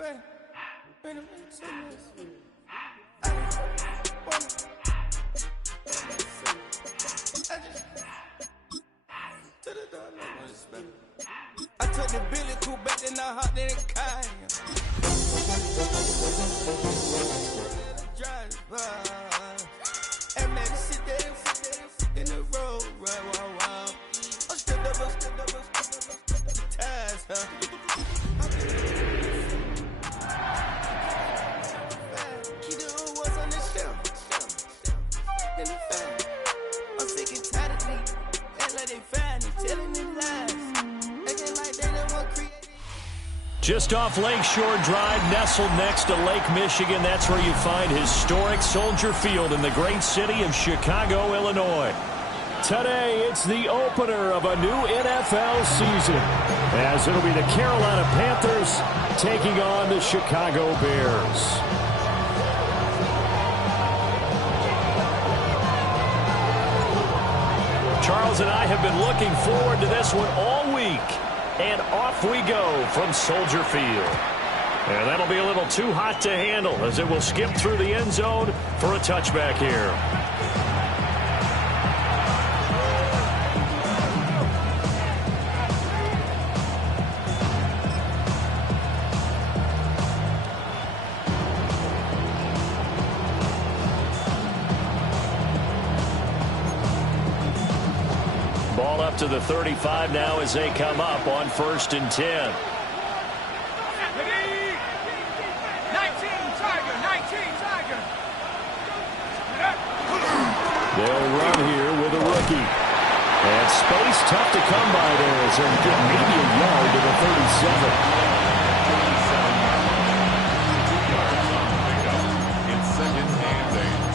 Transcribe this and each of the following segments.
I took the Billy Cool back and I hopped in the car. And man, sit there in the road, right, wow. I'm still double, ties, huh? Keep the old ones on the shelf. In the fan. I'm sick and tired of me. Act like they find it, telling them lies. Acting like they the one created. Just off Lakeshore Drive, nestled next to Lake Michigan. That's where you find historic Soldier Field in the great city of Chicago, Illinois. Today, it's the opener of a new NFL season, as it'll be the Carolina Panthers taking on the Chicago Bears. Charles and I have been looking forward to this one all week. And off we go from Soldier Field. And that'll be a little too hot to handle as it will skip through the end zone for a touchback here. Ball up to the 35 now as they come up on 1st and 10. 19 Tiger. They'll run here with a rookie. And space tough to come by there as they'll get maybe a yard to the 37. It's second and 8.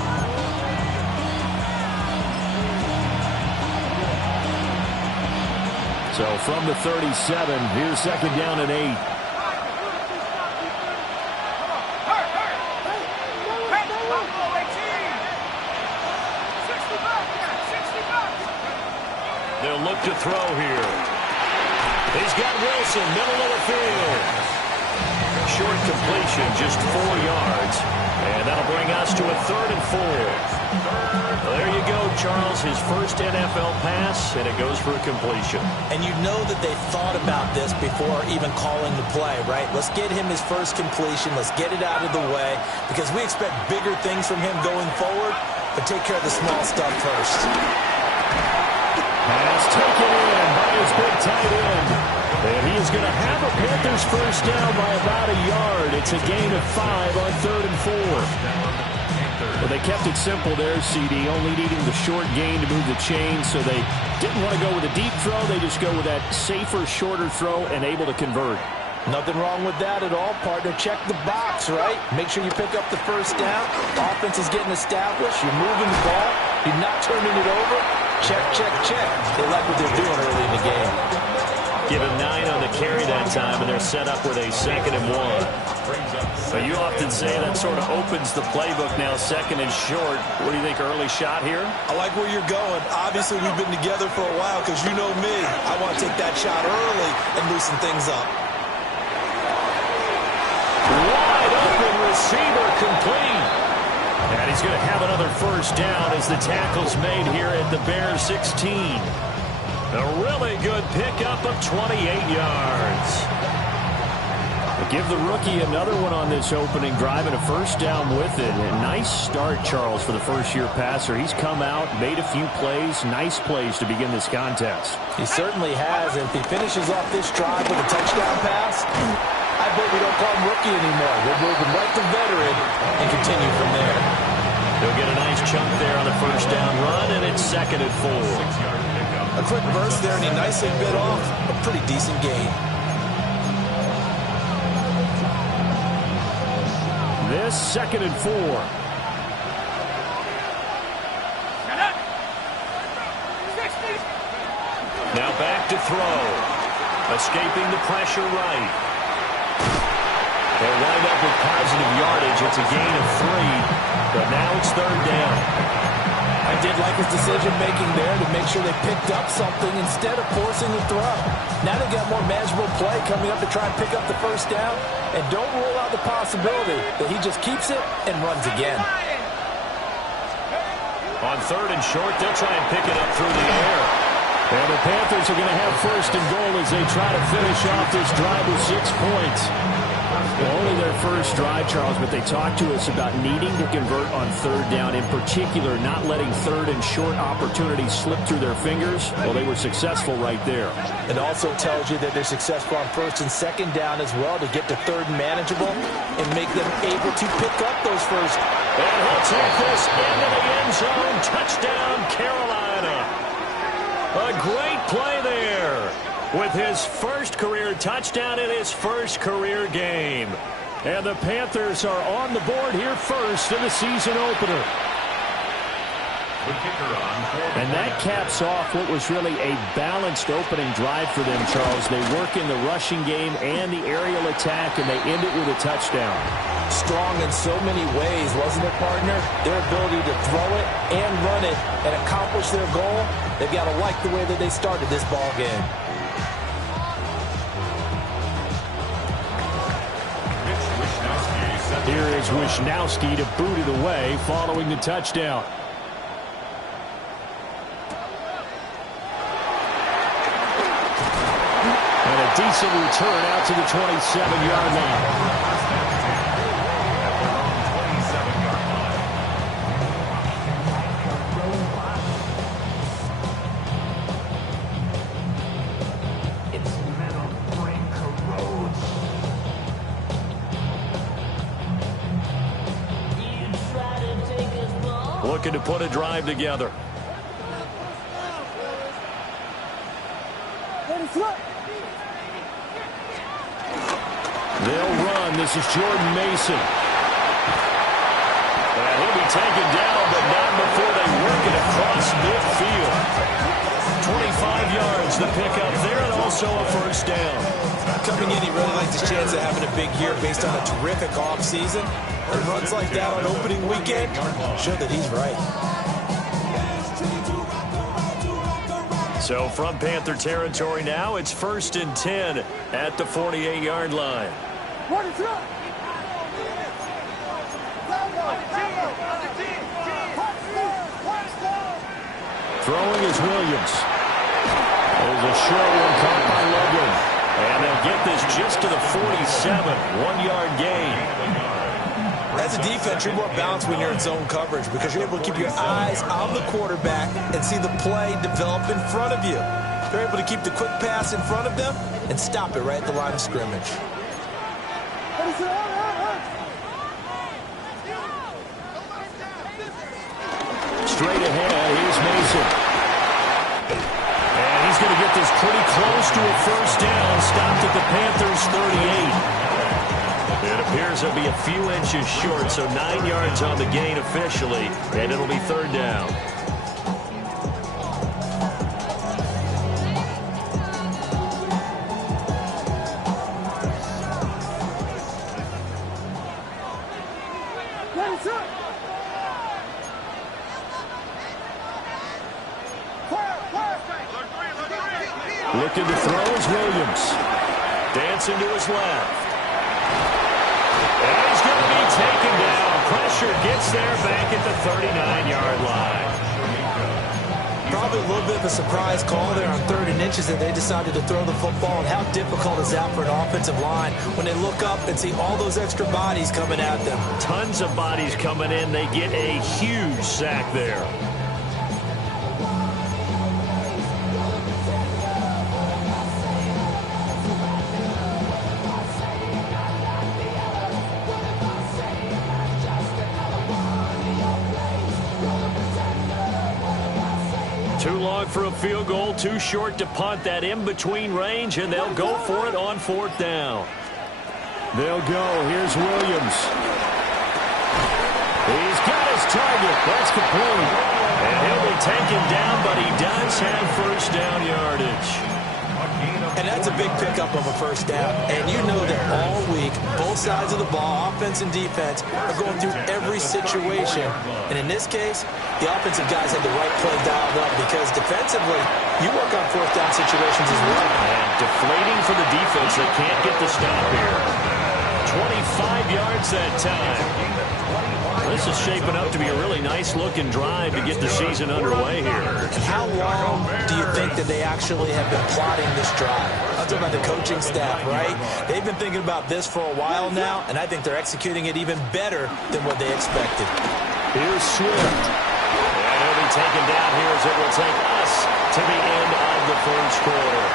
So from the 37, here's second down and 8. They'll look to throw here. He's got Wilson, middle of the field. Short completion, just 4 yards. And that'll bring us to a 3rd and 4. Well, there you go, Charles. His first NFL pass, and it goes for a completion. And you know that they thought about this before even calling the play, right? Let's get him his first completion. Let's get it out of the way because we expect bigger things from him going forward, but take care of the small stuff first. Pass taken in by his big tight end. And he is going to have a Panthers first down by about a yard. It's a gain of 5 on 3rd and 4. Well, they kept it simple there, CD, only needing the short gain to move the chain, so they didn't want to go with a deep throw. They just go with that safer, shorter throw and able to convert. Nothing wrong with that at all, partner. Check the box, right? Make sure you pick up the first down. Offense is getting established. You're moving the ball. You're not turning it over. Check, check, check. They like what they're doing early in the game. Give him 9 on the carry that time, and they're set up with a 2nd and 1. So you often say that sort of opens the playbook now, 2nd and short. What do you think, early shot here? I like where you're going. Obviously, we've been together for a while because you know me. I want to take that shot early and loosen things up. Wide open receiver complete. And he's going to have another first down as the tackle's made here at the Bears 16. A really good pickup of 28 yards. They give the rookie another one on this opening drive and a first down with it. A nice start, Charles, for the first-year passer. He's come out, made a few plays, nice plays to begin this contest. He certainly has, and if he finishes off this drive with a touchdown pass, I bet we don't call him rookie anymore. We'll move him right to veteran and continue from there. They'll get a nice chunk there on the first down run, and it's 2nd and 4. A quick burst there, and he nicely bit off a pretty decent gain. This 2nd and 4. Now back to throw. Escaping the pressure right. They'll wind up with positive yardage. It's a gain of 3, but now it's 3rd down. I did like his decision-making there to make sure they picked up something instead of forcing the throw. Now they've got more manageable play coming up to try and pick up the first down. And don't rule out the possibility that he just keeps it and runs again. On 3rd and short, they'll try and pick it up through the air. And the Panthers are going to have 1st and goal as they try to finish off this drive with 6 points. Only their first drive, Charles, but they talked to us about needing to convert on 3rd down, in particular not letting 3rd and short opportunities slip through their fingers. Well, they were successful right there. It also tells you that they're successful on 1st and 2nd down as well to get to 3rd and manageable and make them able to pick up those first. And he'll take this into the end zone. Touchdown, Carolina. A great play there with his first career touchdown in his first career game. And the Panthers are on the board here first in the season opener. And that caps off what was really a balanced opening drive for them, Charles. They work in the rushing game and the aerial attack, and they end it with a touchdown. Strong in so many ways, wasn't it, partner? Their ability to throw it and run it and accomplish their goal, they've got to like the way that they started this ball game. Here is Wishnowski to boot it away following the touchdown. And a decent return out to the 27-yard line. Looking to put a drive together. They'll run. This is Jordan Mason. And he'll be taken down, but not before they work it across midfield. 25 yards the pickup there, and also a first down. Coming in, he really likes his chance of having a big year based on a terrific offseason. And runs like that on opening weekend show that he's right. So from Panther territory now, it's 1st and 10 at the 48-yard line. Throwing is Williams. There's a short one caught by Logan. And they'll get this just to the 47, 1-yard gain. As a defense, you're more balanced when you're in zone coverage because you're able to keep your eyes on the quarterback and see the play develop in front of you. They're able to keep the quick pass in front of them and stop it right at the line of scrimmage. Straight ahead, here's Mason. And he's going to get this pretty close to a first down, stopped at the Panthers' 38. It appears he'll be a few inches short, so 9 yards on the gain officially, and it'll be 3rd down. Looking to throw is Williams. Dancing to his left. And he's going to be taken down. Pressure gets there back at the 39-yard line. Probably a little bit of a surprise call there on 3rd and inches that they decided to throw the football. And how difficult is that for an offensive line when they look up and see all those extra bodies coming at them? Tons of bodies coming in. They get a huge sack there. Too long for a field goal, too short to punt. That in-between range, and they'll go for it on 4th down. They'll go. Here's Williams. He's got his target. That's complete. And he'll be taken down, but he does have first down yardage. And that's a big pickup of a first down. And you know that all week, both sides of the ball, offense and defense, are going through every situation. And in this case, the offensive guys had the right play dialed up because defensively, you work on fourth down situations as well. And deflating for the defense that can't get the stop here. 25 yards that time. This is shaping up to be a really nice-looking drive to get the season underway here. How long do you think that they actually have been plotting this drive? I'm talking about the coaching staff, right? They've been thinking about this for a while now, and I think they're executing it even better than what they expected. Here's Swift. And he'll be taken down here as it will take us to the end of the first quarter.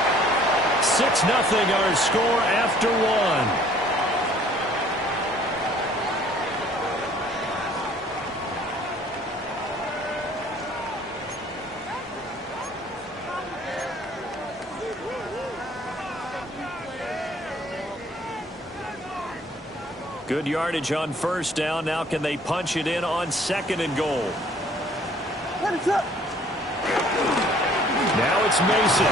6-0 our score after one. Good yardage on first down. Now can they punch it in on second and goal? What is up? Now it's Mason.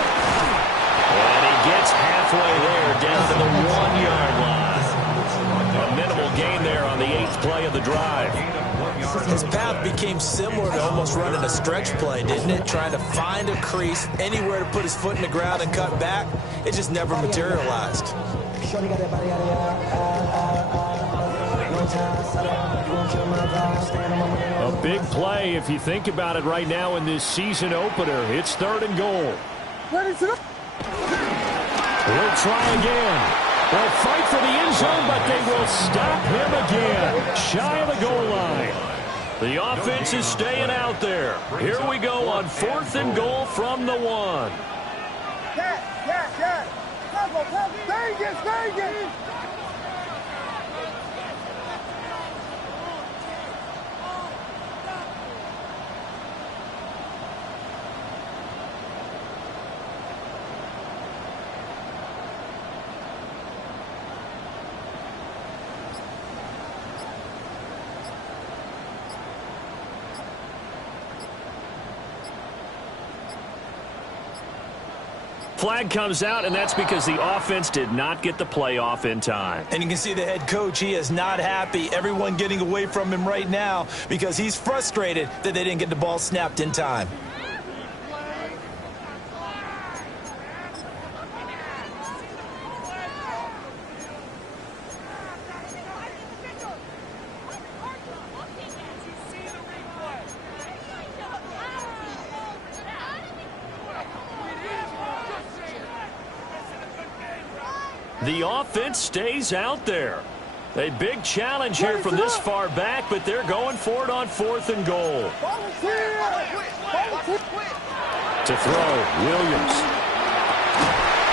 And he gets halfway there down to the 1-yard line. A minimal gain there on the 8th play of the drive. His path became similar to almost running a stretch play, didn't it? Trying to find a crease, anywhere to put his foot in the ground and cut back. It just never materialized. A big play if you think about it right now in this season opener. It's 3rd and goal. He'll try again. They'll fight for the end zone, but they will stop him again. Shy of the goal line. The offense is staying out there. Here we go on 4th and goal from the 1. Vegas! Flag comes out, and that's because the offense did not get the play off in time. And you can see the head coach, he is not happy. Everyone getting away from him right now because he's frustrated that they didn't get the ball snapped in time. The offense stays out there. A big challenge here from this far back, but they're going for it on 4th and goal. To throw, Williams.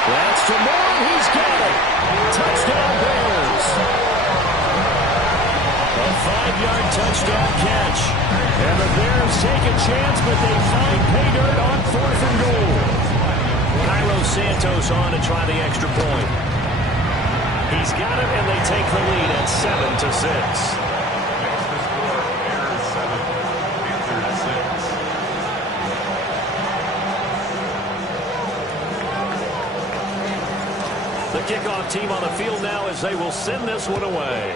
That's to Moore. He's got it. Touchdown Bears. A 5-yard touchdown catch. And the Bears take a chance, but they find pay dirt on 4th and goal. Cairo Santos on to try the extra point. He's got it, and they take the lead at 7-6. The kickoff team on the field now as they will send this one away.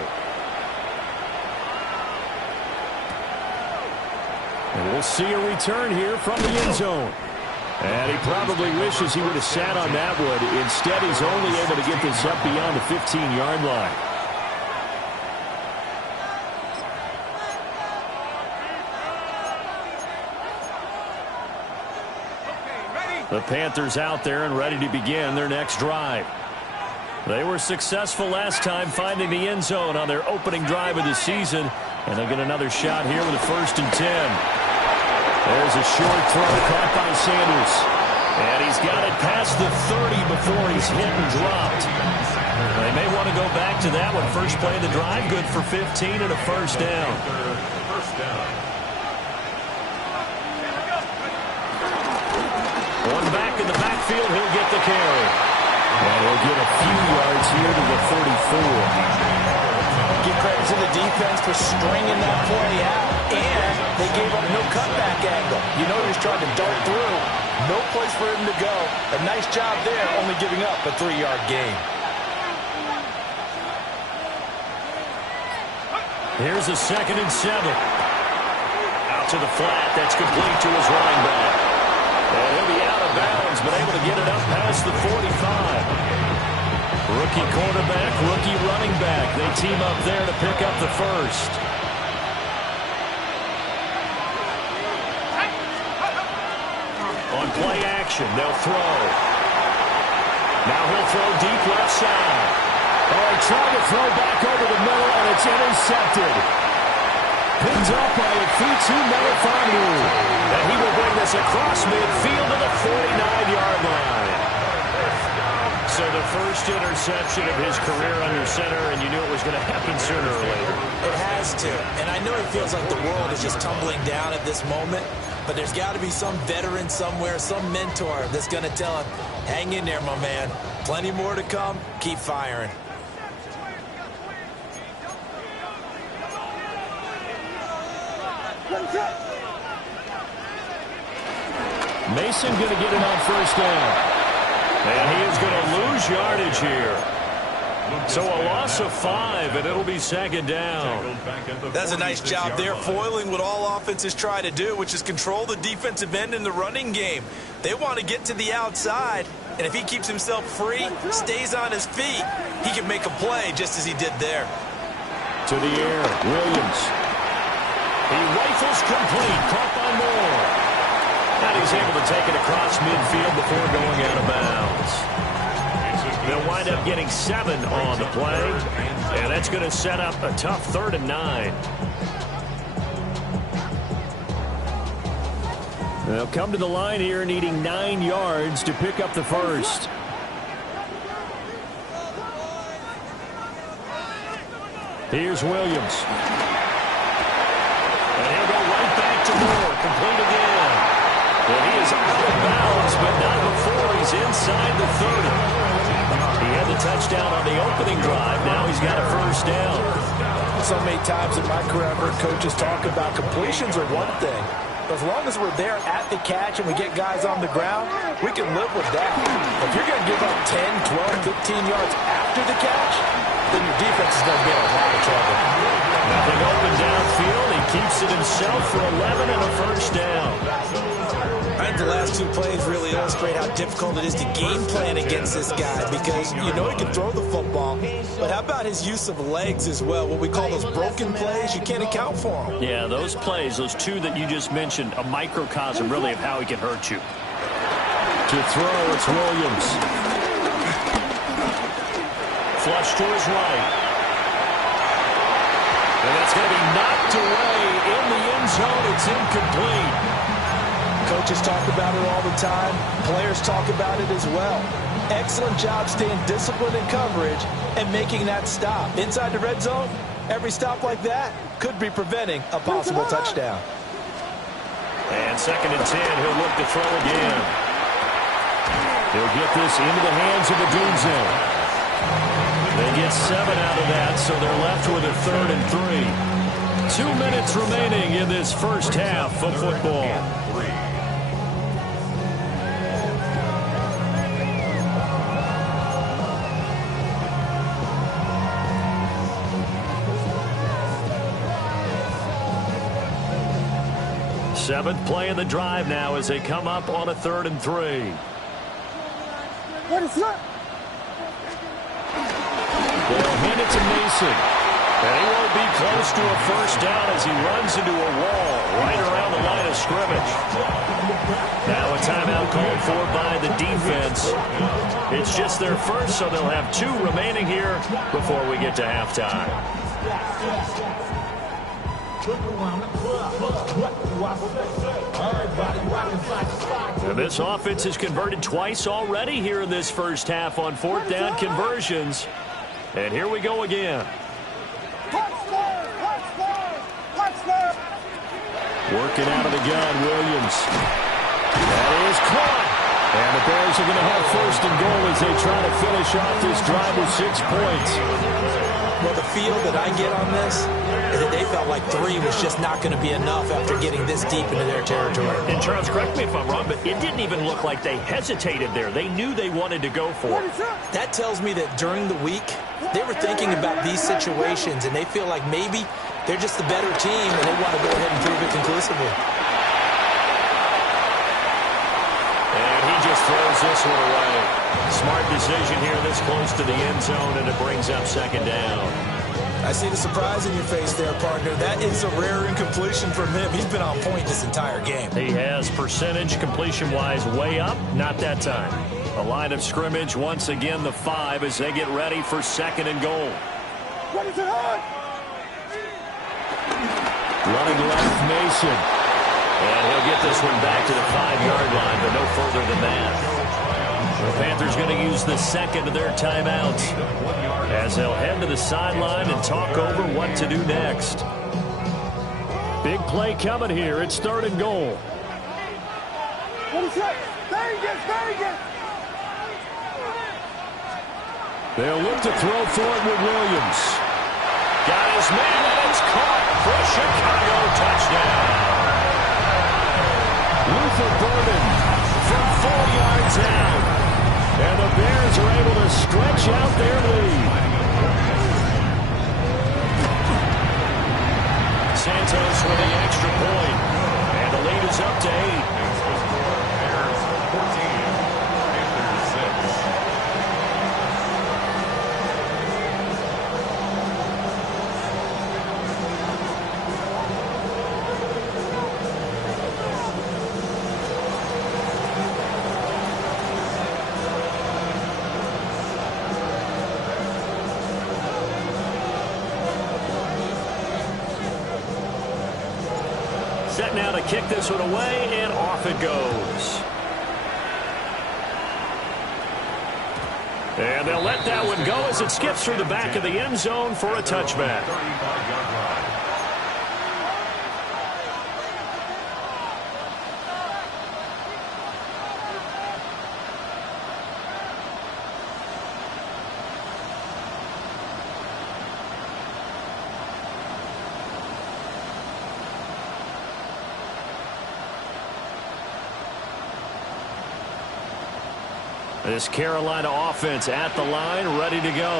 And we'll see a return here from the end zone. And he probably wishes he would have sat on that one. Instead, he's only able to get this up beyond the 15-yard line. The Panthers out there and ready to begin their next drive. They were successful last time finding the end zone on their opening drive of the season. And they'll get another shot here with a 1st and 10. There's a short throw caught by Sanders. And he's got it past the 30 before he's hit and dropped. They may want to go back to that one. First play of the drive, good for 15 and a 1st down. One back in the backfield, he'll get the carry. And he'll get a few yards here to the 44. Give credit to the defense for stringing that play out, and they gave up no cutback angle. You know, he was trying to dart through. No place for him to go. A nice job there, only giving up a 3-yard gain. Here's a 2nd and 7. Out to the flat. That's complete to his running back. And he'll be out of bounds, but able to get it up past the 45. Rookie quarterback, rookie running back. They team up there to pick up the first. On play action, they'll throw. Now he'll throw deep left side. Oh, he tried to throw back over the middle, and it's intercepted. Pinned up by BIFFU26. And he will bring this across midfield to the 49-yard line. So the first interception of his career under center, and you knew it was going to happen sooner or later. It has to. And I know it feels like the world is just tumbling down at this moment, but there's got to be some veteran somewhere, some mentor that's going to tell him, hang in there, my man. Plenty more to come. Keep firing. Mason going to get it on first down. And he is going to lose yardage here. So a loss of 5, and it'll be 2nd down. That's a nice job there, foiling what all offenses try to do, which is control the defensive end in the running game. They want to get to the outside, and if he keeps himself free, stays on his feet, he can make a play just as he did there. To the air, Williams. He rifles complete, caught by Moore. And he's able to take it across midfield before going out of bounds. They'll wind up getting 7 on the play, and that's going to set up a tough 3rd and 9. They'll come to the line here needing 9 yards to pick up the first. Here's Williams. And he'll go right back to Moore, complete again. And he is out of bounds, but not before he's inside the 30. He had the touchdown on the opening drive. Now he's got a first down. So many times in my career, I've heard coaches talk about completions are one thing. As long as we're there at the catch and we get guys on the ground, we can live with that. If you're going to give up 10, 12, 15 yards after the catch, then your defense is going to be in a lot of trouble. Nothing open downfield. He keeps it himself for 11 and a first down. I think the last 2 plays really illustrate how difficult it is to game plan against this guy because you know he can throw the football, but how about his use of legs as well? What we call those broken plays, you can't account for them. Yeah, those plays, those 2 that you just mentioned, a microcosm really of how he can hurt you. To throw, it's Williams. Flush to his right. And that's going to be knocked away in the end zone. It's incomplete. Coaches talk about it all the time. Players talk about it as well. Excellent job staying disciplined in coverage and making that stop. Inside the red zone, every stop like that could be preventing a possible touchdown. And 2nd and 10, he'll look to throw again. He'll get this into the hands of Adunze. They get 7 out of that, so they're left with a 3rd and 3. 2 minutes remaining in this first half of football. Seventh play of the drive now as they come up on a 3rd and 3. What is that? They'll hand it to Mason. And he won't be close to a first down as he runs into a wall right around the line of scrimmage. Now a timeout called for by the defense. It's just their first, so they'll have 2 remaining here before we get to halftime. And this offense has converted twice already here in this first half on 4th down conversions. And here we go again. Working out of the gun, Williams. That is caught. And the Bears are going to have 1st and goal as they try to finish off this drive with 6 points. Well, the feel that I get on this is that they felt like 3 was just not going to be enough after getting this deep into their territory. And Charles, correct me if I'm wrong, but it didn't even look like they hesitated there. They knew they wanted to go for it. That tells me that during the week, they were thinking about these situations, and they feel like maybe they're just the better team, and they want to go ahead and prove it conclusively. And he just throws this one away. Smart decision here this close to the end zone, and it brings up second down. I see the surprise in your face there, partner. That is a rare incompletion from him. He's been on point this entire game. He has percentage completion-wise way up. Not that time. The line of scrimmage, once again, the 5 as they get ready for second and goal. What is it on? Running left, Mason. And he'll get this one back to the 5-yard line, but no further than that. The Panthers going to use the second of their timeouts as they'll head to the sideline and talk over what to do next. Big play coming here. It's third and goal. What is it? Very good. They'll look to throw for it with Williams. Got his man, and it's caught for a Chicago touchdown. Luther Burden from 4 yards out. And the Bears are able to stretch out their lead. Santos with the extra point. And the lead is up to 8. Bears 14, Panthers 6. Set now to kick this one away, and off it goes. And they'll let that one go as it skips through the back of the end zone for a touchback. 35-yard line. This Carolina offense at the line, ready to go.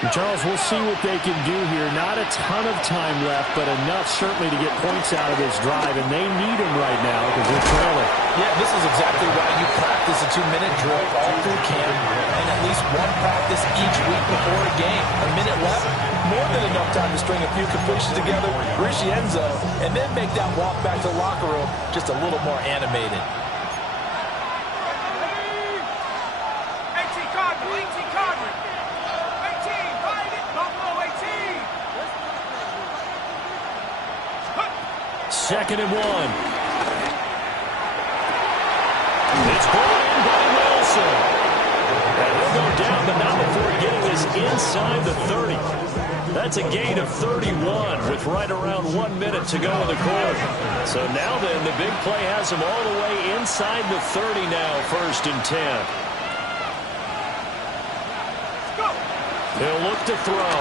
And Charles, we'll see what they can do here. Not a ton of time left, but enough certainly to get points out of this drive, and they need them right now because they're trailing. Yeah, this is exactly why you practice a 2-minute drill all through camp and at least one practice each week before a game. A minute left, more than enough time to string a few completions together, reach the end zone, and then make that walk back to the locker room just a little more animated. Second and 1. It's brought in by Wilson. And he'll go down, but not before getting this inside the 30. That's a gain of 31 with right around 1 minute to go in the quarter. So now then, the big play has him all the way inside the 30 now, 1st and 10. He'll look to throw.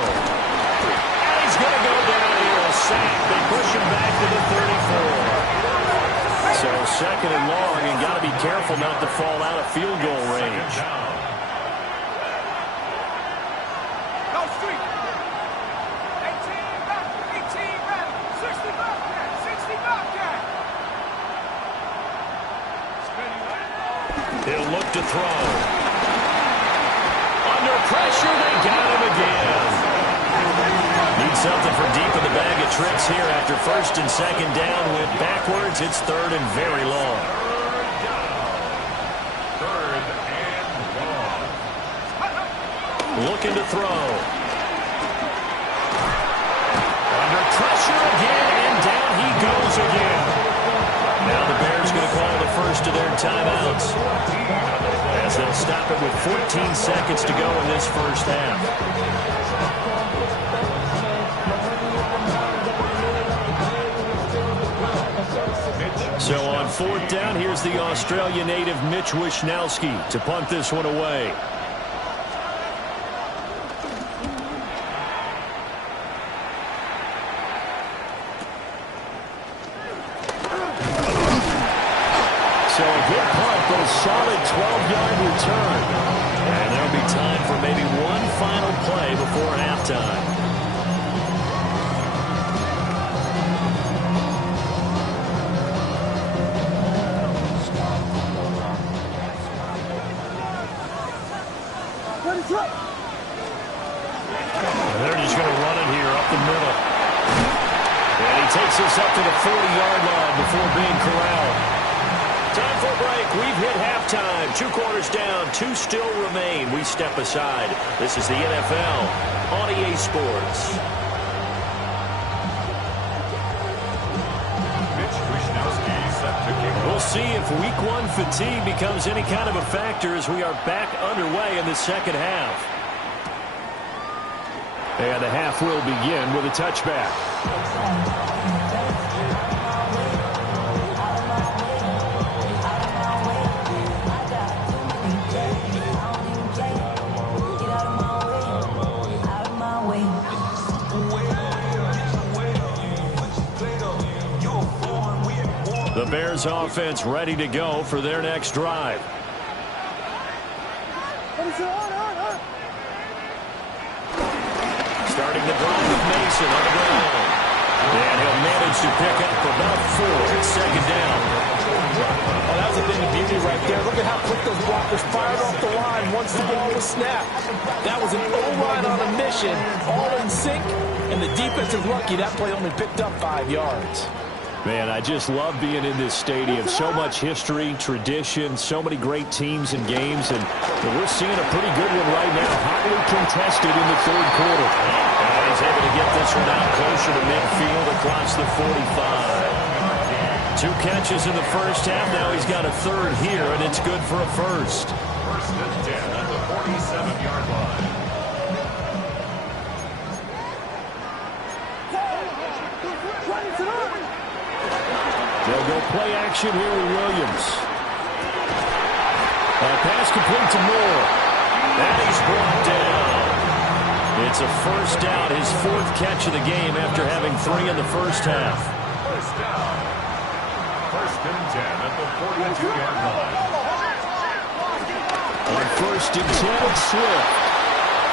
And he's going to go down here, a sack. They push him back to the 34. So second and long, and got to be careful not to fall out of field goal range. Go street. 18 back, 60 back, 60 back. He'll look to throw. Under pressure, they got him again. Need something from deep in the bag of tricks here after 1st and 2nd down. Went backwards. It's 3rd and very long. Third and long. Looking to throw. Under pressure again, and down he goes again. Now the Bears going to call the first of their timeouts, as they'll stop it with 14 seconds to go in this first half. So on 4th down, here's the Australia native Mitch Wishnowsky to punt this one away. solid 12-yard return. And there'll be time for maybe one final play before halftime. And they're just going to run it here up the middle. And he takes us up to the 40-yard line before being corralled. Time for a break. We've hit halftime. 2 quarters down. 2 still remain. We step aside. This is the NFL on EA Sports. We'll see if Week 1 fatigue becomes any kind of a factor as we are back underway in the second half. And the half will begin with a touchback. The Bears offense ready to go for their next drive. Starting the drive with Mason on the ground. And he'll manage to pick up about 4. It's second down. Oh, that was a thing of beauty right there. Look at how quick those blockers fired off the line once the ball was snapped. That was an O-line on a mission, all in sync, and the defense is lucky that play only picked up 5 yards. Man, I just love being in this stadium. So much history, tradition, so many great teams and games, and we're seeing a pretty good one right now, hotly contested in the third quarter. And he's able to get this one out closer to midfield across the 45. 2 catches in the first half. Now he's got a third here, and it's good for a first. First and 10 at the 47-yard line. They'll go play action here with Williams. Pass complete to Moore. And he's brought down. It's a first down, his 4th catch of the game after having 3 in the first half. First down. First and 10 at the 42-yard line. On first and 10, it's Swift.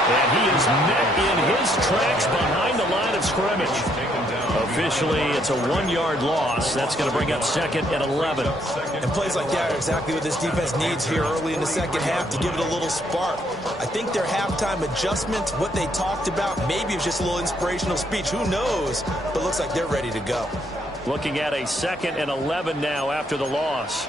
And he is met in his tracks behind the line of scrimmage. Officially, it's a 1-yard loss. That's going to bring up second and 11. And plays like that are exactly what this defense needs here early in the second half to give it a little spark. I think their halftime adjustment, what they talked about, maybe it's just a little inspirational speech. Who knows? But looks like they're ready to go. Looking at a second and 11 now after the loss.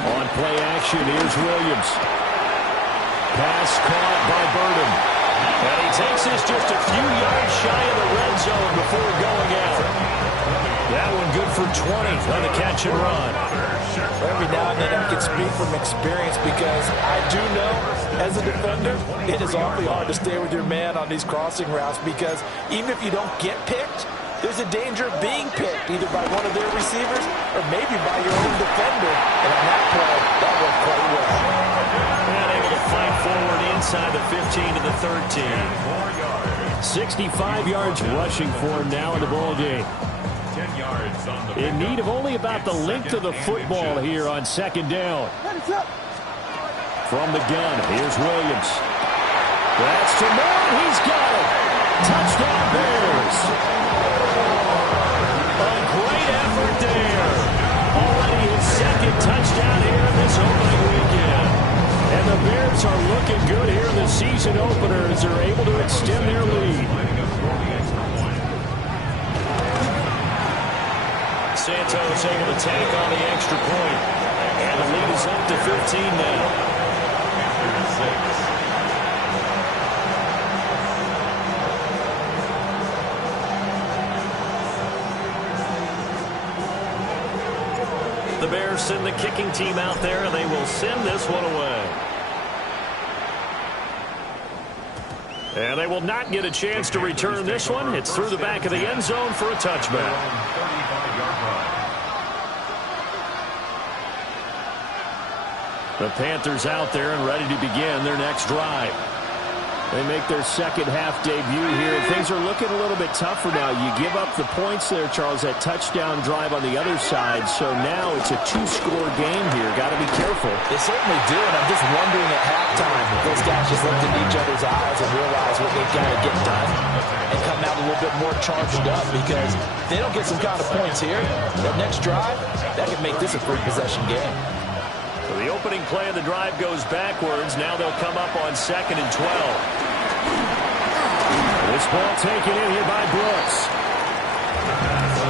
On play action, here's Williams. Pass caught by Burden. And he takes this just a few yards shy of the red zone before going out. That one good for 20 on the catch and run. Every now and then I can speak from experience because I do know, as a defender, it is awfully hard to stay with your man on these crossing routes because even if you don't get picked, there's a danger of being picked either by one of their receivers or maybe by your own defender. And on that play, that worked quite well. And able to fight forward inside the 15 to the 13. 65 yards rushing for him now in the ball game. 10 yards on the In need of only about the length of the football here on second down. From the gun, here's Williams. That's to Moore. He's got it. Touchdown Bears. A great effort there. Already his second touchdown here in this opening weekend. And the Bears are looking good here in the season opener as they're able to extend their lead. Santos able to take on the extra point. And the lead is up to 15 now. The Bears send the kicking team out there, and they will send this one away. And they will not get a chance to return this one. It's through the back of the end zone for a touchback. The Panthers out there and ready to begin their next drive. They make their second half debut here. Things are looking a little bit tougher now. You give up the points there, Charles, that touchdown drive on the other side. So now it's a two-score game here. Got to be careful. They certainly do, and I'm just wondering at halftime if those guys just looked in each other's eyes and realize what they've got to get done and come out a little bit more charged up, because if they don't get some kind of points here, that next drive, that could make this a three-possession game. So the opening play of the drive goes backwards. Now they'll come up on 2nd and 12. This ball taken in here by Brooks.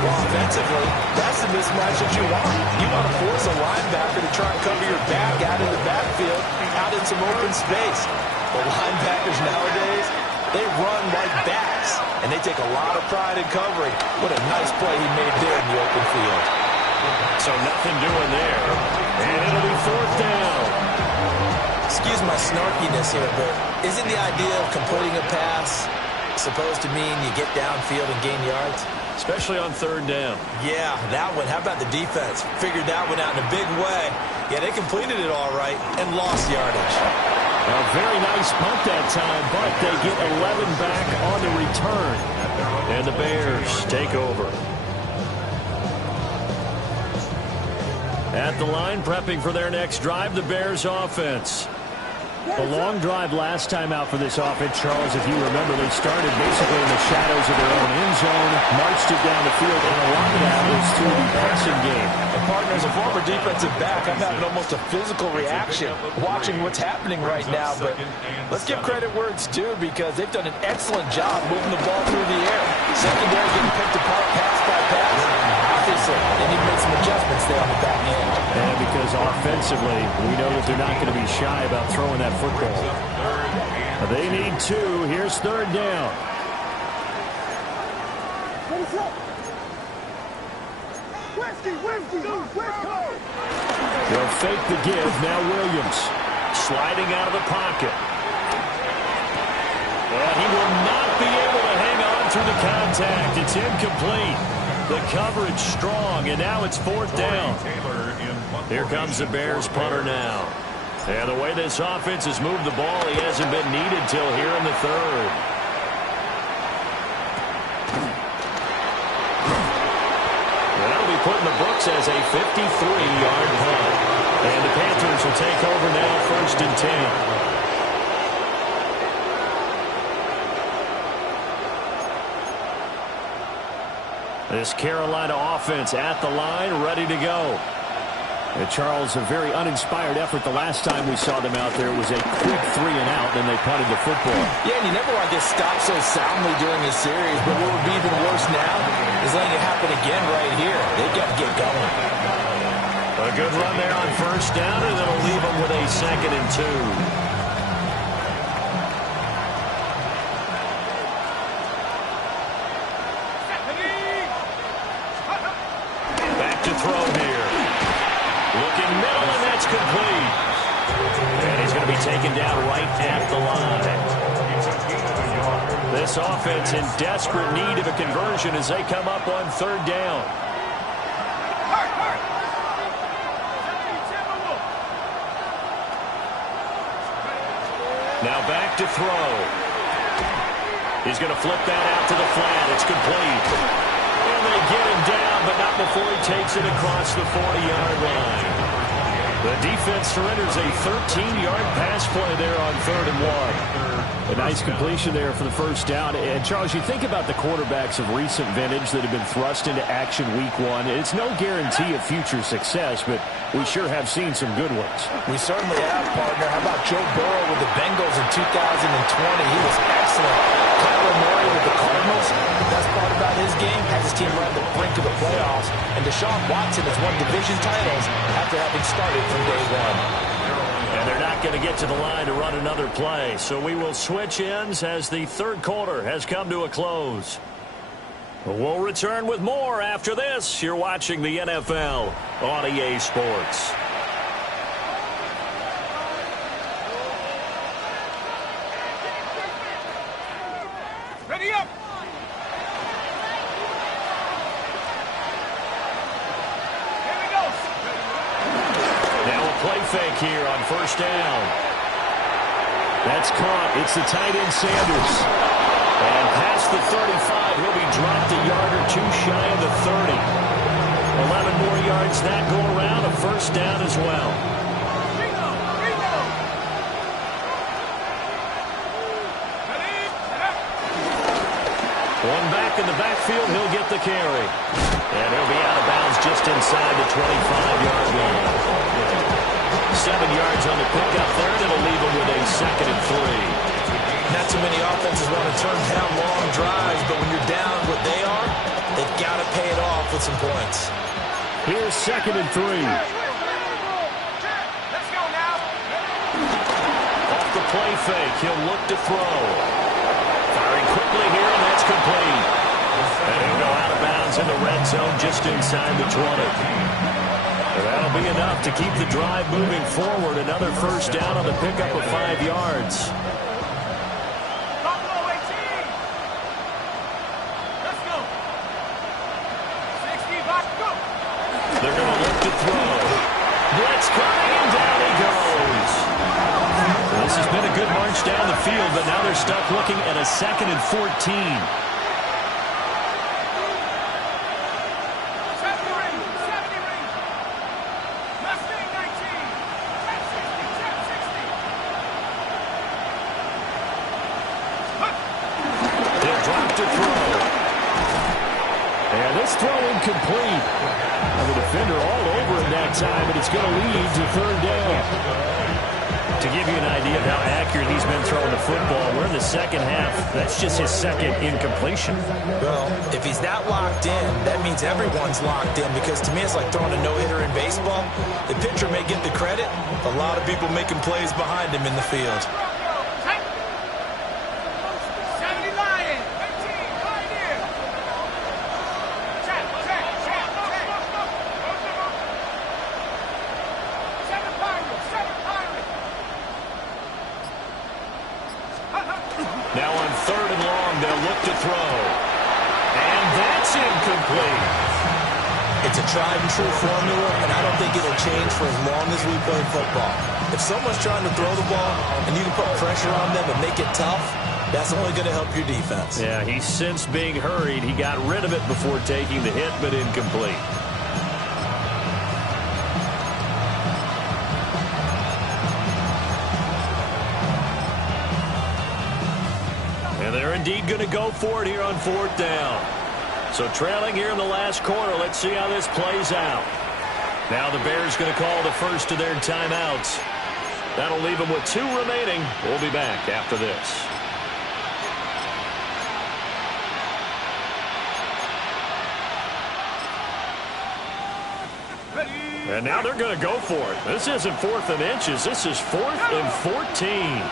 Well, offensively, that's the mismatch that you want. You want to force a linebacker to try and cover your back out in the backfield, out in some open space. The linebackers nowadays, they run like backs, and they take a lot of pride in covering. What a nice play he made there in the open field. So nothing doing there. And it'll be 4th down. Excuse my snarkiness here, but isn't the idea of completing a pass supposed to mean you get downfield and gain yards? Especially on 3rd down. Yeah, that one. How about the defense? Figured that one out in a big way. Yeah, they completed it all right and lost yardage. A very nice punt that time, but they get 11 back on the return. And the Bears take over. At the line, prepping for their next drive, the Bears offense. A long drive last time out for this offense, Charles. If you remember, they started basically in the shadows of their own end zone, marched it down the field, and a lot of that was through the passing game. And partner, as a former defensive back, I'm having almost a physical reaction watching what's happening right now. But let's give credit where it's due, because they've done an excellent job moving the ball through the air. Secondary getting picked apart pass by pass. Obviously, they need to make some adjustments there on the back end. And because offensively, we know that they're not going to be shy about throwing that football. They need 2. Here's 3rd down. They'll fake the give. Now Williams Sliding out of the pocket. And he will not be able to hang on through the contact. It's incomplete. The coverage strong, and now it's 4th down. Here comes the Bears punter now. And the way this offense has moved the ball, he hasn't been needed till here in the 3rd. And that'll be put in the books as a 53-yard punt. And the Panthers will take over now, 1st and 10. This Carolina offense at the line, ready to go. Charles, a very uninspired effort. The last time we saw them out there was a quick 3 and out, and they punted the football. Yeah, and you never want to get stopped so soundly during a series, but what would be even worse now is letting it happen again right here. They've got to get going. A good run there on 1st down, and it'll leave them with a 2nd and 2. Throw here. Looking middle, and that's complete. And he's going to be taken down right at the line. This offense in desperate need of a conversion as they come up on 3rd down. Now back to throw. He's going to flip that out to the flat. It's complete. And they get him down, but not before he takes it across the 40-yard line. The defense surrenders a 13-yard pass play there on 3rd and 1. A nice completion there for the 1st down. And, Charles, you think about the quarterbacks of recent vintage that have been thrust into action week 1. It's no guarantee of future success, but we sure have seen some good ones. We certainly have, partner. How about Joe Burrow with the Bengals in 2020? He was excellent. Kyler Murray with the Cardinals. The best part about his game has his team right on the brink of the playoffs. And Deshaun Watson has won division titles after having started from day 1. And they're not going to get to the line to run another play. So we will switch ends as the 3rd quarter has come to a close. We'll return with more after this. You're watching the NFL on EA Sports. Ready up! Here we go! Now a play fake here on 1st down. That's caught. It's the tight end Sanders. And past the 35, he'll be dropped a yard or two shy of the 30. 11 more yards that go around, a first down as well. One back in the backfield, he'll get the carry. And he'll be out of bounds just inside the 25-yard line. 7 yards on the pickup there, and it'll leave him with a 2nd and 3. Not too many offenses want to turn down long drives, but when you're down what they are, they've got to pay it off with some points. Here's 2nd and 3. Let's go now. Off the play fake, he'll look to throw. Firing quickly here, and that's complete. And he'll go out of bounds in the red zone just inside the 20. And that'll be enough to keep the drive moving forward. Another first down on the pickup of 5 yards. They're going to look to throw. Blitz coming, and down he goes. Well, this has been a good march down the field, but now they're stuck looking at a 2nd and 14. They'll drop to throw. And this throw incomplete. The defender all over it that time, but it's going to lead to 3rd down. To give you an idea of how accurate he's been throwing the football, we're in the 2nd half. That's just his 2nd incompletion. Well, if he's that locked in, that means everyone's locked in, because to me it's like throwing a no-hitter in baseball. The pitcher may get the credit, a lot of people making plays behind him in the field. Now on 3rd and long, they'll look to throw. And that's incomplete. It's a tried-and-true formula, and I don't think it'll change for as long as we play football. If someone's trying to throw the ball and you can put pressure on them and make it tough, that's only going to help your defense. Yeah, he sensed being hurried. He got rid of it before taking the hit, but incomplete. And they're indeed going to go for it here on 4th down. So trailing here in the last quarter, let's see how this plays out. Now the Bears going to call the first of their timeouts. That'll leave them with 2 remaining. We'll be back after this. And now they're going to go for it. This isn't 4th and inches. This is 4th and 14.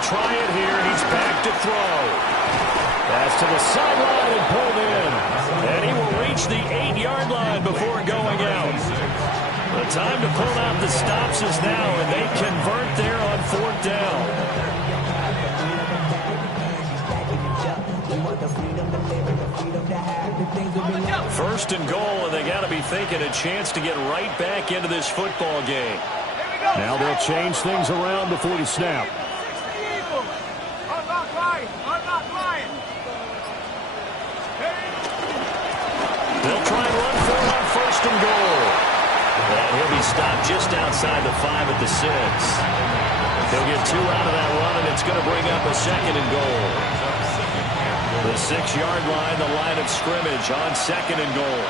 Try it here. He's back to throw. Pass to the sideline and pulled in. And he will reach the 8-yard line before going out. The time to pull out the stops is now, and they convert there on 4th down. First and goal, and they got to be thinking a chance to get right back into this football game. Now they'll change things around before the snap. They'll try and run for it on 1st and goal. And he'll be stopped just outside the 5 at the 6. They'll get 2 out of that run, and it's going to bring up a 2nd and goal. The 6-yard line, the line of scrimmage on 2nd and goal.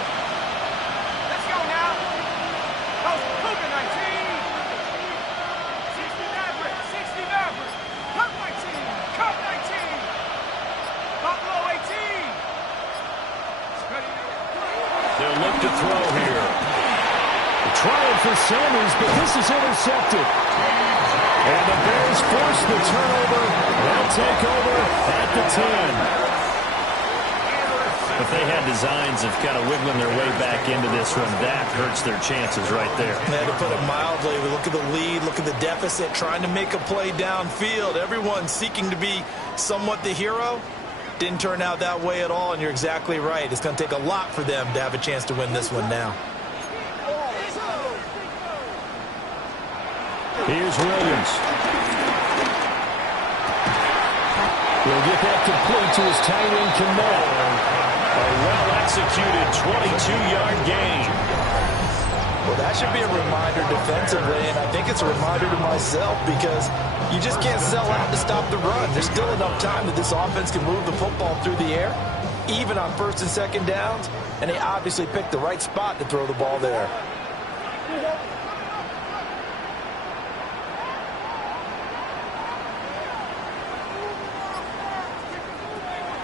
Let's go now. Cougar 19. 60 Maverick. 60 Maverick. Cup 19. Cup 19. Buffalo 18. They'll look to throw here. Trying for Sanders, but this is intercepted. And the Bears force the turnover. They'll take over at the 10. If they had designs of kind of wiggling their way back into this one, that hurts their chances right there. Yeah, to put it mildly, we look at the lead, look at the deficit, trying to make a play downfield. Everyone seeking to be somewhat the hero. Didn't turn out that way at all, and you're exactly right. It's going to take a lot for them to have a chance to win this one now. Here's Williams. He'll get that complete to his tight end, Kmet. A well-executed 22-yard gain. Well, that should be a reminder defensively, and I think it's a reminder to myself because you just can't sell out to stop the run. There's still enough time that this offense can move the football through the air, even on first and second downs, and they obviously picked the right spot to throw the ball there.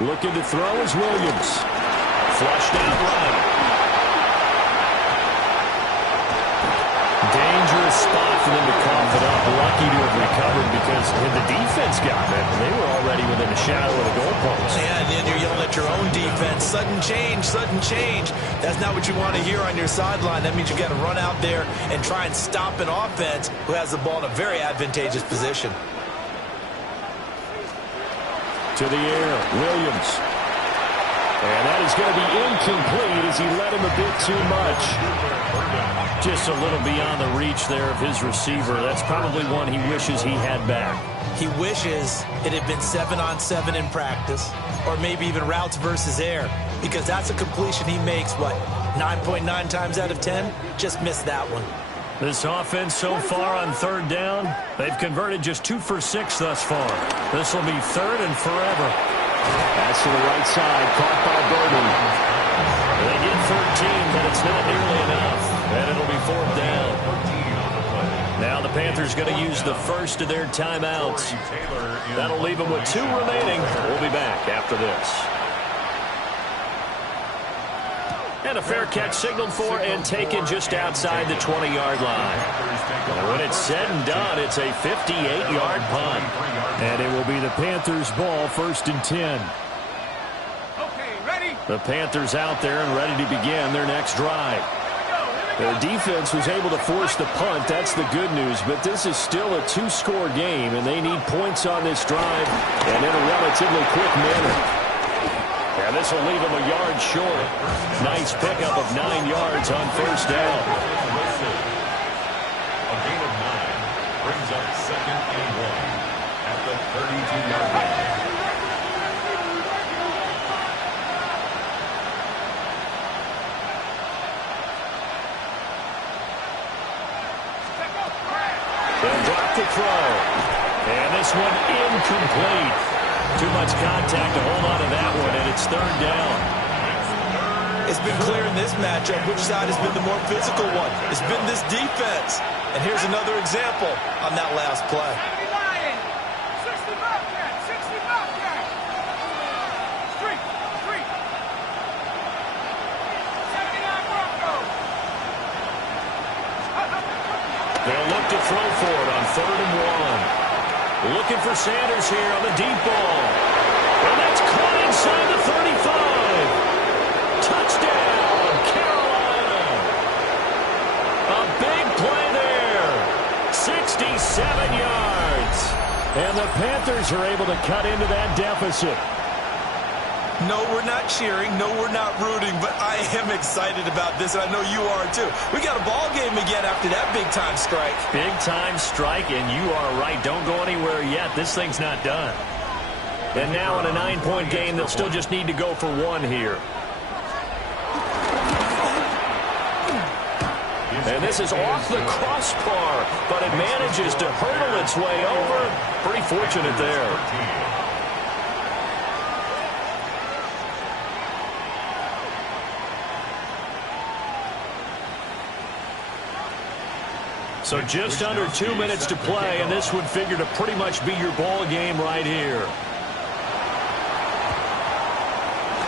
Looking to throw is Williams. Flushed out right. Dangerous spot for them to cough it up. Lucky to have recovered because the defense got it. They were already within a shadow of the goalpost. Yeah, and then you're yelling at your own defense. Sudden change, sudden change. That's not what you want to hear on your sideline. That means you got to run out there and try and stop an offense who has the ball in a very advantageous position. To the air, Williams. And that is going to be incomplete as he led him a bit too much. Just a little beyond the reach there of his receiver. That's probably one he wishes he had back. He wishes it had been 7-on-7 in practice, or maybe even routes versus air, because that's a completion he makes, what, 9.9 times out of 10? Just missed that one. This offense so far on third down, they've converted just 2 for 6 thus far. This will be third and forever. That's to the right side, caught by Burden. They get 13, but it's not nearly enough. And it'll be fourth down. Now the Panthers going to use the first of their timeouts. That'll leave them with 2 remaining. We'll be back after this. And a fair catch signaled for and taken just outside the 20-yard line. And when it's said and done, it's a 58-yard punt. And it will be the Panthers' ball, 1st and 10. Okay, ready? The Panthers out there and ready to begin their next drive. Their defense was able to force the punt. That's the good news. But this is still a 2-score game, and they need points on this drive and in a relatively quick manner. And this will leave him a yard short. Nice pickup of 9 yards on first down. A gain of 9 brings up 2nd and 1 at the 32-yard line. They'll drop the throw. And this one incomplete. Too much contact to hold on to that one, and it's 3rd down. It's been clear in this matchup which side has been the more physical one. It's been this defense. And here's another example on that last play. 70 Lions, 60 Bobcats, 60 Bobcats. Street, street. 79 Broncos. They'll look to throw for it on 3rd and 1. Looking for Sanders here on the deep ball. And that's caught inside the 35. Touchdown, Carolina. A big play there. 67 yards. And the Panthers are able to cut into that deficit. No, we're not cheering. No, we're not rooting. But I am excited about this, and I know you are too. We got a ball game again after that big-time strike. Big-time strike, and you are right. Don't go anywhere yet. This thing's not done. And now in a 9-point game, they'll still just need to go for 1 here. And this is off the crossbar, but it manages to hurdle its way over. Pretty fortunate there. So just under 2 minutes to play, and this would figure to pretty much be your ball game right here.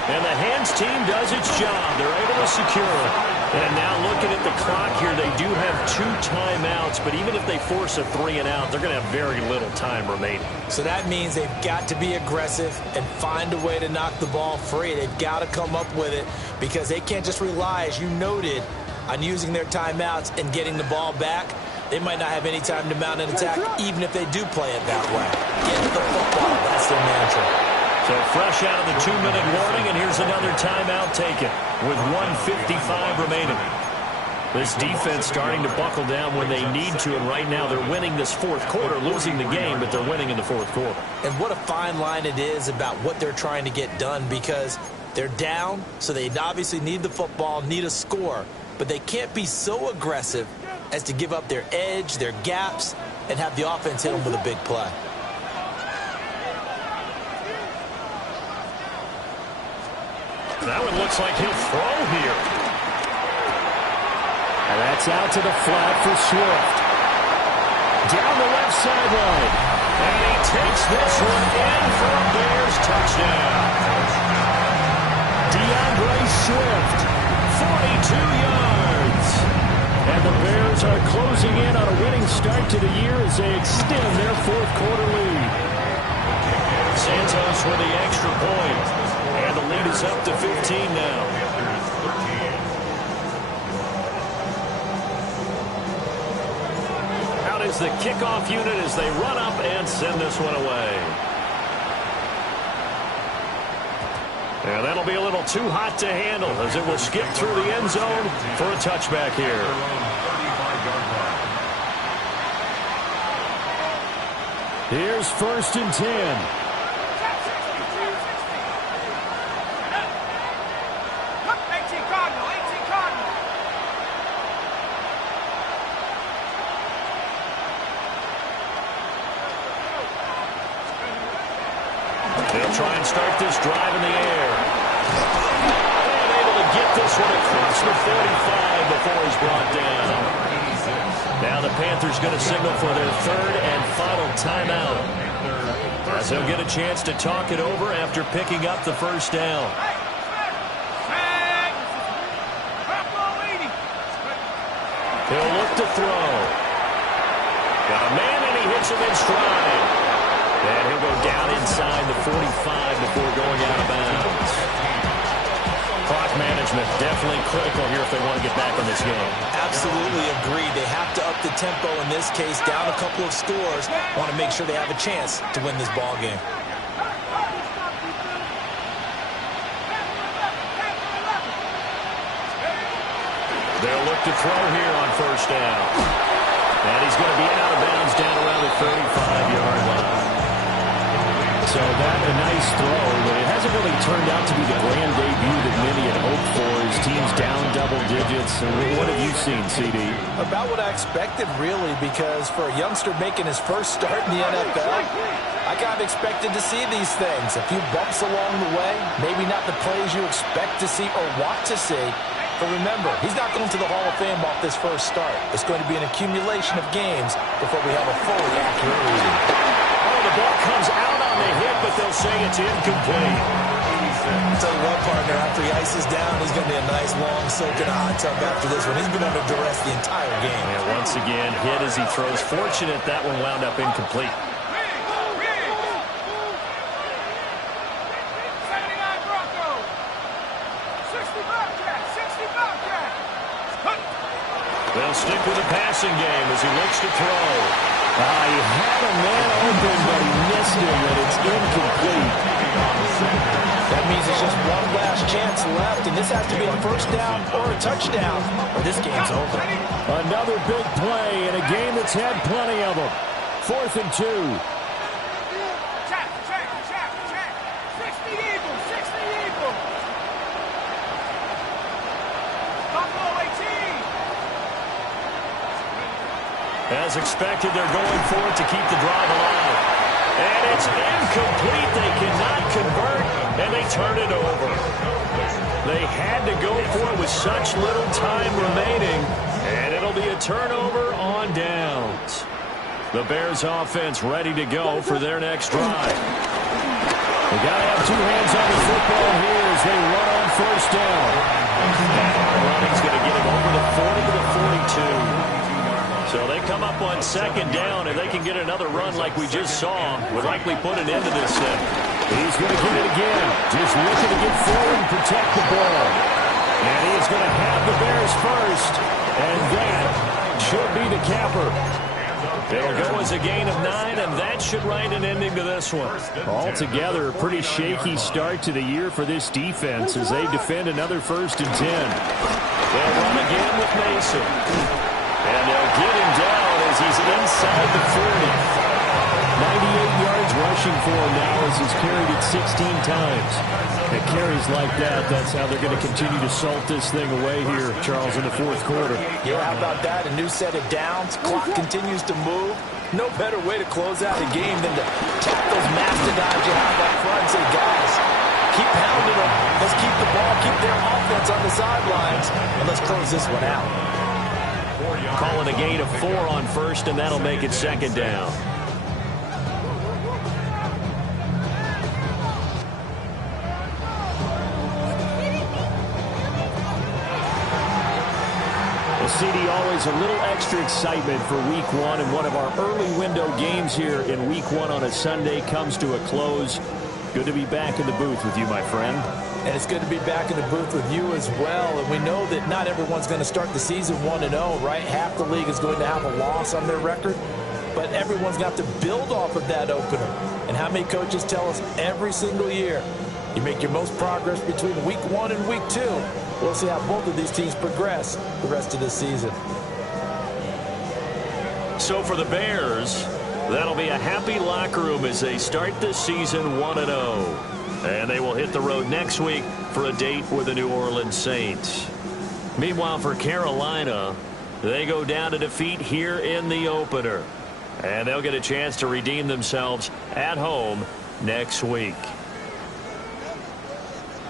And the hands team does its job. They're able to secure it. And now looking at the clock here, they do have 2 timeouts, but even if they force a 3-and-out, they're going to have very little time remaining. So that means they've got to be aggressive and find a way to knock the ball free. They've got to come up with it because they can't just rely, as you noted, on using their timeouts and getting the ball back. They might not have any time to mount an attack, even if they do play it that way. Get to the football. That's their mantra. So fresh out of the 2-minute warning, and here's another timeout taken with 1:55 remaining. This defense starting to buckle down when they need to, and right now they're winning this fourth quarter, losing the game, but they're winning in the fourth quarter. And what a fine line it is about what they're trying to get done, because they're down, so they obviously need the football, need a score, but they can't be so aggressive as to give up their edge, their gaps, and have the offense hit them with a big play. That one looks like he'll throw here. And that's out to the flat for Swift. Down the left sideline. And he takes this one in for a Bears touchdown. DeAndre Swift, 42 yards. And the Bears are closing in on a winning start to the year as they extend their fourth quarter lead. Santos with the extra point. And the lead is up to 15 now. Out is the kickoff unit as they run up and send this one away. And that'll be a little too hot to handle as it will skip through the end zone for a touchback here. Here's 1st and 10. They'll try and start this drive in the air. And able to get this one across the 45 before he's brought down. Now the Panthers going to signal for their 3rd and final timeout, as they'll get a chance to talk it over after picking up the 1st down. He'll look to throw. Got a man and he hits him in stride. And he'll go down inside the 45 before going out of bounds. Clock management definitely critical here if they want to get back in this game. Absolutely agree. They have to up the tempo in this case, down a couple of scores. Want to make sure they have a chance to win this ball game. They'll look to throw here on 1st down. And he's going to be out of bounds down around the 35-yard line. So that a nice throw, but it hasn't really turned out to be the grand debut that many had hoped for. His team's down double digits. And what have you seen, CD? About what I expected, really, because for a youngster making his first start in the NFL, I kind of expected to see these things. A few bumps along the way, maybe not the plays you expect to see or want to see. But remember, he's not going to the Hall of Fame off this first start. It's going to be an accumulation of games before we have a fully accurate reading. Oh, the ball comes out on the hit, but they'll say it's incomplete. Tell you what, partner, after he ices down, he's going to be a nice, long soak in a hot tub after this one. He's been under duress the entire game. And once again, hit as he throws. Fortunate that one wound up incomplete. They'll stick with the passing game as he looks to throw. He had a man open, but he missed him, and it's incomplete. That means it's just one last chance left, and this has to be a 1st down or a touchdown, or this game's over. Another big play in a game that's had plenty of them. 4th and 2. Check. 60 Eagles. Buffalo 18. As expected, they're going for it to keep the drive alive. And it's incomplete. They cannot convert, and they turn it over. They had to go for it with such little time remaining, and it'll be a turnover on downs. The Bears offense ready to go for their next drive. They got to have 2 hands on the football here as as they run on first down. And running's going to get him over the 40 to the 42. So they come up on second down, and they can get another run like we just saw. Would likely put an end to this thing. He's going to get it again. Just looking to get forward and protect the ball. And he is going to have the Bears first. And that should be the capper. It'll go as a gain of 9, and that should write an ending to this one. Altogether, a pretty shaky start to the year for this defense as they defend another 1st and 10. They'll run again with Mason. And they'll get him down as he's inside the 40. 98 yards rushing for him now as he's carried it 16 times. It carries like that. That's how they're going to continue to salt this thing away here, Charles, in the 4th quarter. Yeah, how about that? A new set of downs. Clock continues to move. No better way to close out a game than to tap those mastodons you have up front and say, guys, keep pounding them. Let's keep the ball, keep their offense on the sidelines, and let's close this one out. Calling a gain of 4 on first, and that'll make it 2nd down. CD, always a little extra excitement for Week 1, and one of our early window games here in Week 1 on a Sunday comes to a close. Good to be back in the booth with you, my friend. And it's good to be back in the booth with you as well. And we know that not everyone's going to start the season 1-0, right? Half the league is going to have a loss on their record, but everyone's got to build off of that opener. And how many coaches tell us every single year, you make your most progress between Week 1 and Week 2. We'll see how both of these teams progress the rest of this season. So for the Bears, that'll be a happy locker room as they start the season 1-0. And they will hit the road next week for a date with the New Orleans Saints. Meanwhile, for Carolina, they go down to defeat here in the opener. And they'll get a chance to redeem themselves at home next week.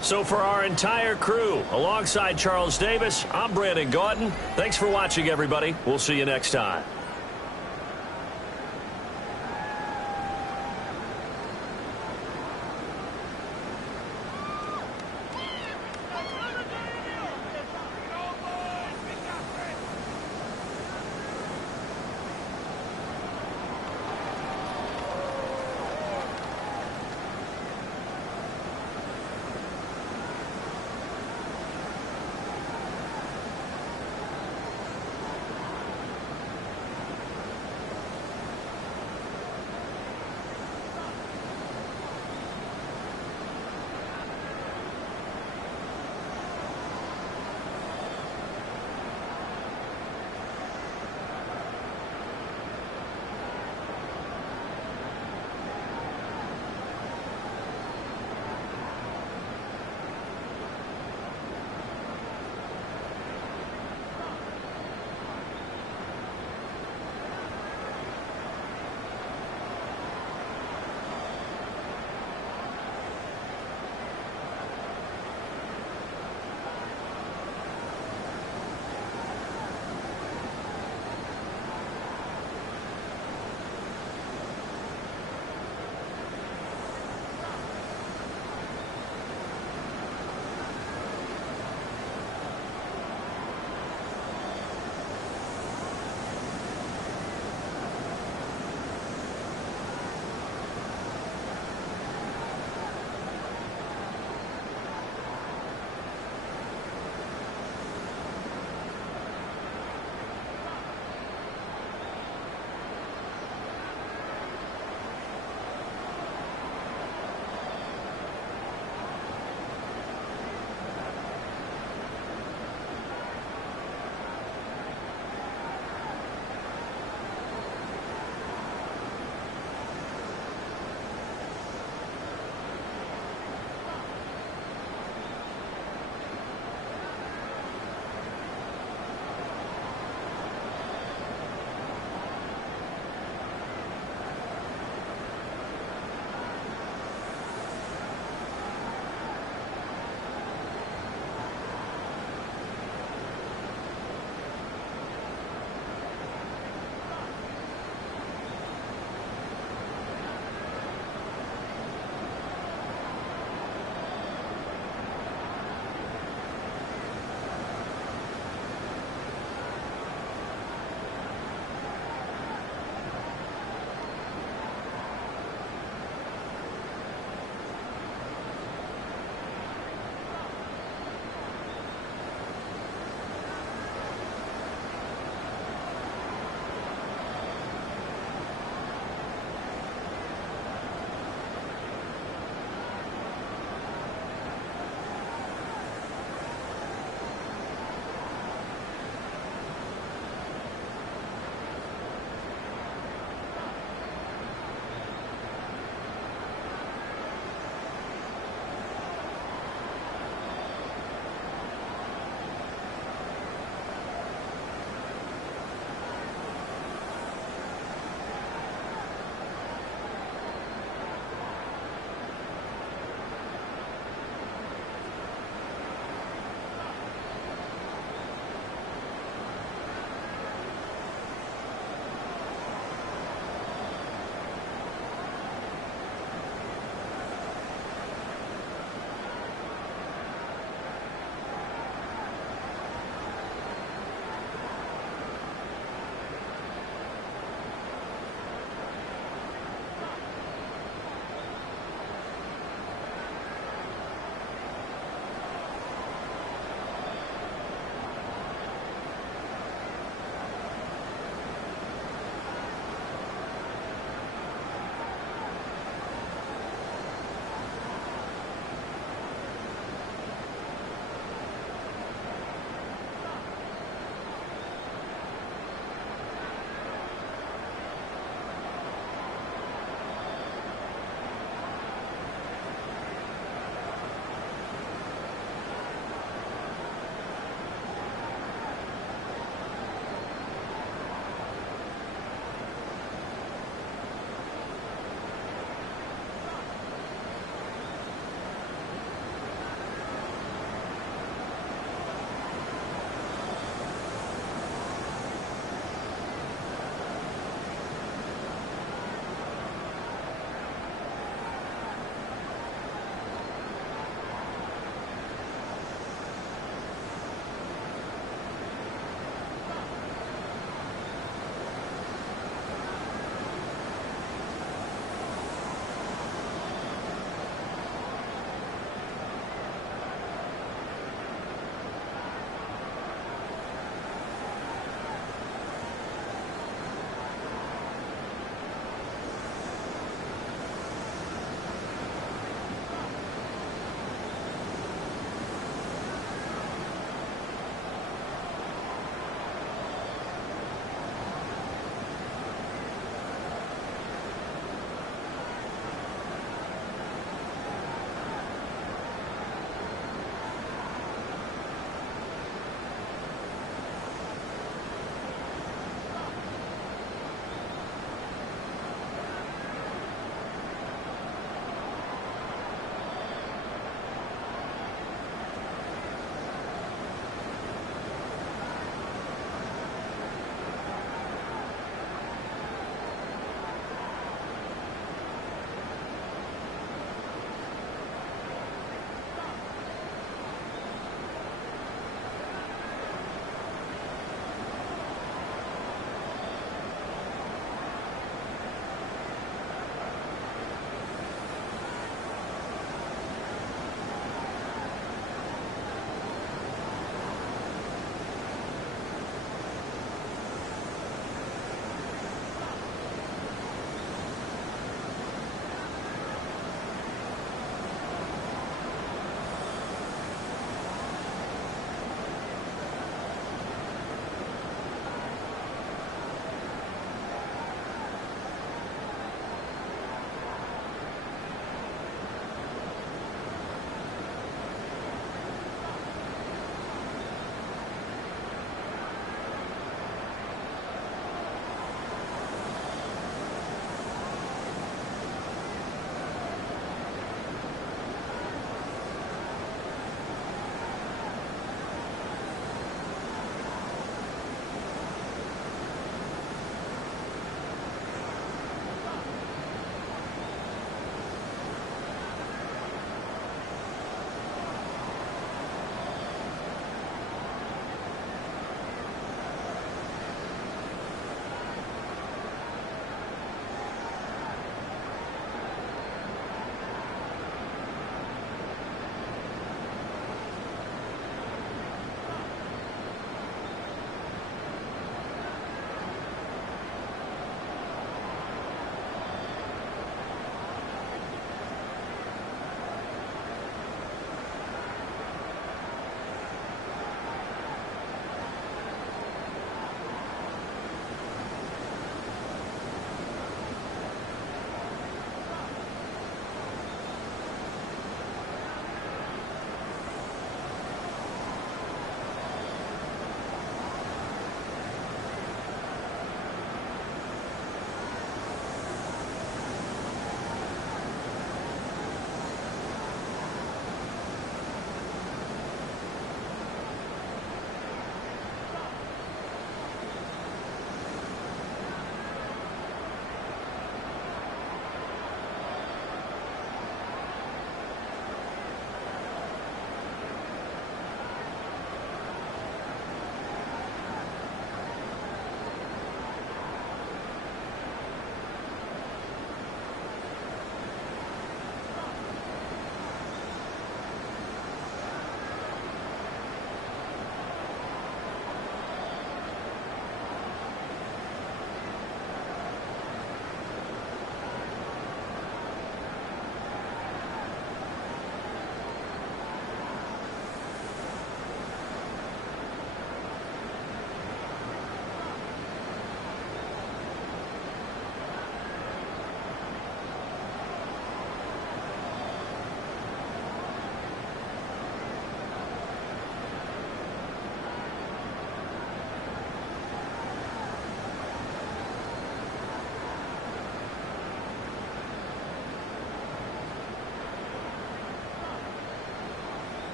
So for our entire crew, alongside Charles Davis, I'm Brandon Gaudin. Thanks for watching, everybody. We'll see you next time.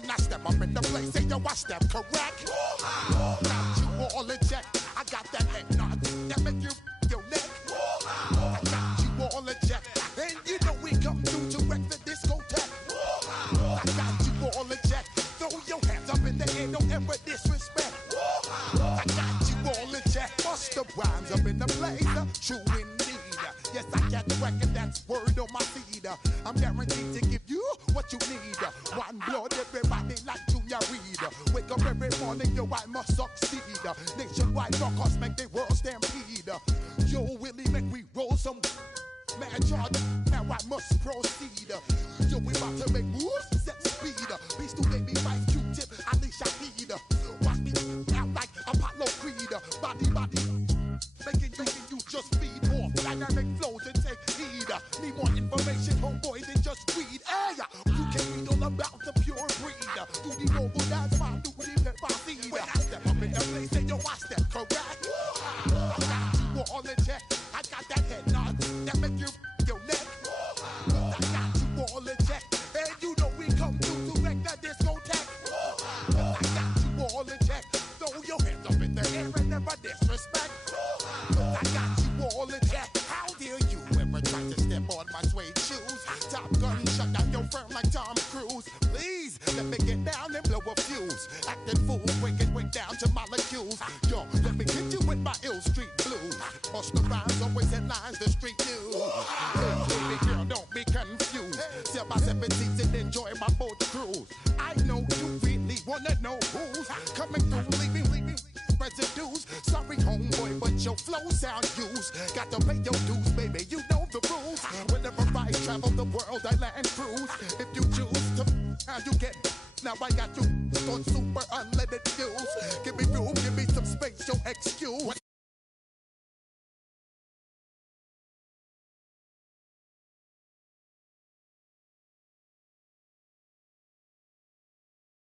when I step up in the place, say yo, I step correct. Got you all in check. I got that head nod that make you your neck. I got you all in check, and you know we come through to wreck the discotheque. I got you all in check. Throw your hands up in the air, don't ever disrespect. I got you all in check. Bust the rhymes up in the blazer, true indeed. Yes, I got the record, that's word on my feed. I'm guaranteed to give you what you need. One blood, everybody like Junior Reed. Wake up every morning, yo, I must succeed. Nationwide rockers make the world stampede. Yo, Willie, make we roll some man charge. Now I must proceed. Yo, we about to make moves, set speed. Beast to baby, vice Q-tip, Alicia Heed. Watch me out like Apollo Creed. Body, making you just feed off dynamic flows and take heed. Need more information, homeboy, than just read. Hey, you can read all about the pure breed. Do the mobile dance, my do the pep I seed. When I step up in the place, say yo, I step correct. I got you all in check. I got that head nod that make you your neck. I got you all in check, and you know we come through to wreck that discotheque. I got you all in check. Throw your hands up in the air and never disrespect. I got you all in check. How dare you ever try to step on my suede shoes? Top Gun shut down your firm like Tom Cruise. Please let me get down and blow a fuse. Acting fool, breaking way down to molecules. Yo, let me hit you with my ill street blues. Bust the rhymes, always headlines the street news. Baby girl, don't be confused. Sell my 17s and enjoy my boat cruise. I know you really wanna know who's coming through, leaving residues. Sorry, homeboy, but your flow sound used. Got to pay your dues, baby, you know the rules. Whenever I travel the world, I land cruise. If you choose to, how you get. Now I got you on super unleaded fuels. Give me room, give me some space, your excuse.